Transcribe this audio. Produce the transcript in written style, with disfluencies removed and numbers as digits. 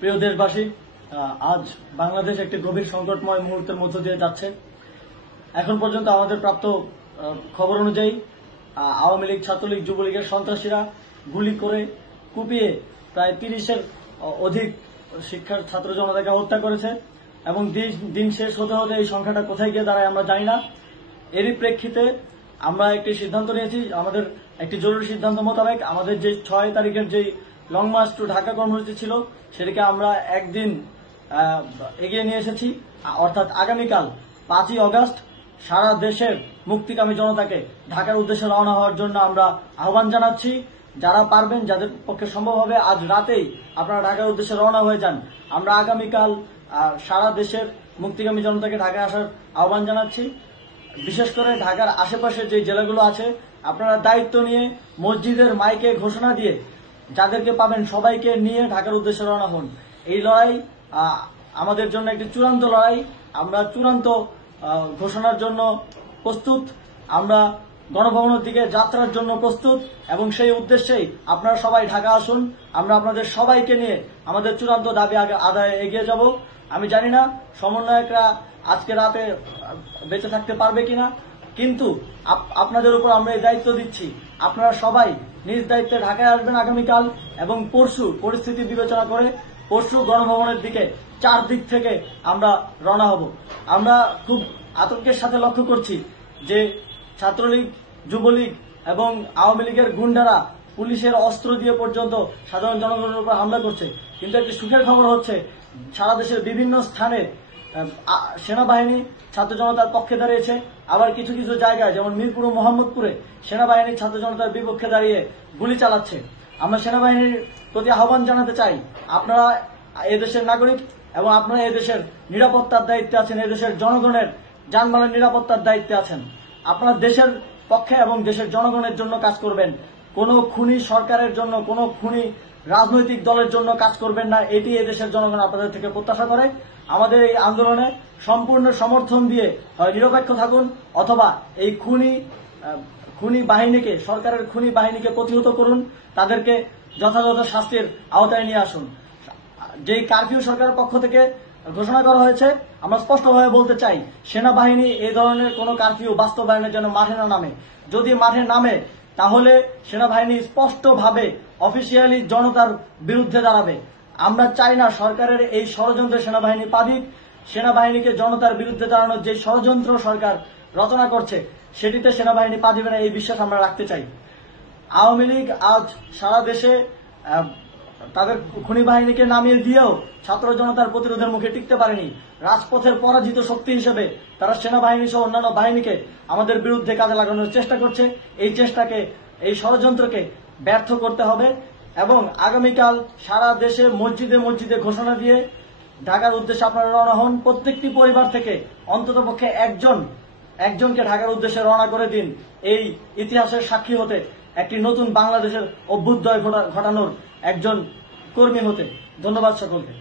প্রিয় দেশবাসী, আজ বাংলাদেশ একটি গভীর সংকটময় মুহূর্তের মধ্য দিয়ে যাচ্ছে। এখন পর্যন্ত আমাদের প্রাপ্ত খবর অনুযায়ী আওয়ামী লীগ, ছাত্রলীগ, যুবলীগের সন্ত্রাসীরা গুলি করে কুপিয়ে প্রায় 30-এর অধিক শিক্ষার ছাত্র জনতাকে হত্যা করেছে এবং দিন শেষ হতে হতে এই সংখ্যাটা কোথায় গিয়ে দাঁড়ায় আমরা জানি না। এরই প্রেক্ষিতে আমরা একটি সিদ্ধান্ত নিয়েছি। আমাদের একটি জরুরি সিদ্ধান্ত মোতাবেক আমাদের যে 6 তারিখের যে লং মার্চ টু ঢাকা কর্মসূচি ছিল সেটিকে আমরা একদিন এগিয়ে নিয়ে এসেছি। অর্থাৎ আগামীকাল 5ই অগস্ট সারা দেশের মুক্তিকামী জনতাকে ঢাকার উদ্দেশ্যে রওনা হওয়ার জন্য আমরা আহ্বান জানাচ্ছি। যারা পারবেন, যাদের পক্ষে সম্ভব হবে, আজ রাতেই আপনারা ঢাকার উদ্দেশ্যে রওনা হয়ে যান। আমরা আগামীকাল সারা দেশের মুক্তিকামী জনতাকে ঢাকায় আসার আহ্বান জানাচ্ছি। বিশেষ করে ঢাকার আশেপাশে যে জেলাগুলো আছে, আপনারা দায়িত্ব নিয়ে মসজিদের মাইকে ঘোষণা দিয়ে যাদেরকে পাবেন সবাইকে নিয়ে ঢাকার উদ্দেশ্যে রওনা হন। এই লড়াই আমাদের জন্য একটি চূড়ান্ত লড়াই। আমরা চূড়ান্ত ঘোষণার জন্য প্রস্তুত। আমরা গণভবনের দিকে যাত্রার জন্য প্রস্তুত এবং সেই উদ্দেশ্যেই আপনারা সবাই ঢাকা আসুন। আমরা আপনাদের সবাইকে নিয়ে আমাদের চূড়ান্ত দাবি আদায়ে এগিয়ে যাব। আমি জানি না সমন্বয়করা আজকে রাতে বেঁচে থাকতে পারবে কিনা, কিন্তু আপনাদের উপর আমরা এই দায়িত্ব দিচ্ছি। আপনারা সবাই নিজ দায়িত্বে ঢাকায় আসবেন আগামীকাল এবং পরশু পরিস্থিতি বিবেচনা করে পরশু গণভবনের দিকে 4 দিক থেকে আমরা রওনা হব। আমরা খুব আতঙ্কের সাথে লক্ষ্য করছি যে ছাত্রলীগ, যুবলীগ এবং আওয়ামী লীগের গুন্ডারা পুলিশের অস্ত্র দিয়ে পর্যন্ত সাধারণ জনগণের উপর হামলা করছে। কিন্তু একটি সুখের খবর হচ্ছে, সারা দেশের বিভিন্ন স্থানে সেনাবাহিনী ছাত্র জনতার পক্ষে দাঁড়িয়েছে। আবার কিছু কিছু জায়গায় যেমন মিরপুর ও মোহাম্মদপুরে সেনাবাহিনী ছাত্র জনতার বিপক্ষে দাঁড়িয়ে গুলি চালাচ্ছে। আমরা সেনাবাহিনীর প্রতি আহ্বান জানাতে চাই, আপনারা এদেশের নাগরিক এবং আপনারা এদেশের নিরাপত্তার দায়িত্বে আছেন, এদেশের জনগণের যানবাহনের নিরাপত্তার দায়িত্বে আছেন। আপনারা দেশের পক্ষে এবং দেশের জনগণের জন্য কাজ করবেন। কোনো খুনি সরকারের জন্য, কোনো খুনি রাজনৈতিক দলের জন্য কাজ করবেন না। এটি এদেশের জনগণ আপনাদের থেকে প্রত্যাশা করে। আমাদের এই আন্দোলনে সম্পূর্ণ সমর্থন দিয়ে নিরপেক্ষ থাকুন, অথবা এই খুনি বাহিনীকে, সরকারের খুনি বাহিনীকে প্রতিহত করুন, তাদেরকে যথাযথ শাস্তির আওতায় নিয়ে আসুন। যেই কারফিউ সরকারের পক্ষ থেকে ঘোষণা করা হয়েছে, আমরা স্পষ্টভাবে বলতে চাই, সেনাবাহিনী এই ধরনের কোন কারফিউ বাস্তবায়নের জন্য মাঠে না নামে। যদি মাঠে নামে তাহলে সেনাবাহিনী স্পষ্টভাবে অফিসিয়ালি জনতার বিরুদ্ধে দাঁড়াবে। আমরা চাই না সরকারের এই ষড়যন্ত্রে সেনাবাহিনী পা দিক। সেনাবাহিনীকে জনতার বিরুদ্ধে দাঁড়ানোর যে ষড়যন্ত্র সরকার রচনা করছে সেটিতে সেনাবাহিনী পা দিবে না, এই বিশ্বাস আমরা রাখতে চাই। আওয়ামী লীগ আজ সারা দেশে তাদের খুনি বাহিনীকে নামিয়ে দিয়েও ছাত্র জনতার প্রতিরোধের মুখে টিকতে পারেনি। রাজপথের পরাজিত শক্তি হিসেবে তারা সেনাবাহিনী সহ অন্যান্য বাহিনীকে আমাদের বিরুদ্ধে কাজে লাগানোর চেষ্টা করছে। এই চেষ্টাকে, এই ষড়যন্ত্রকে ব্যর্থ করতে হবে এবং আগামীকাল সারা দেশে মসজিদে মসজিদে ঘোষণা দিয়ে ঢাকার উদ্দেশ্যে আপনারা রওনা হন। প্রত্যেকটি পরিবার থেকে অন্ততপক্ষে একজনকে ঢাকার উদ্দেশ্যে রওনা করে দিন, এই ইতিহাসের সাক্ষী হতে, একটি নতুন বাংলাদেশের অভ্যুদয় ঘটানোর একজন কর্মী হতে। ধন্যবাদ সকলকে।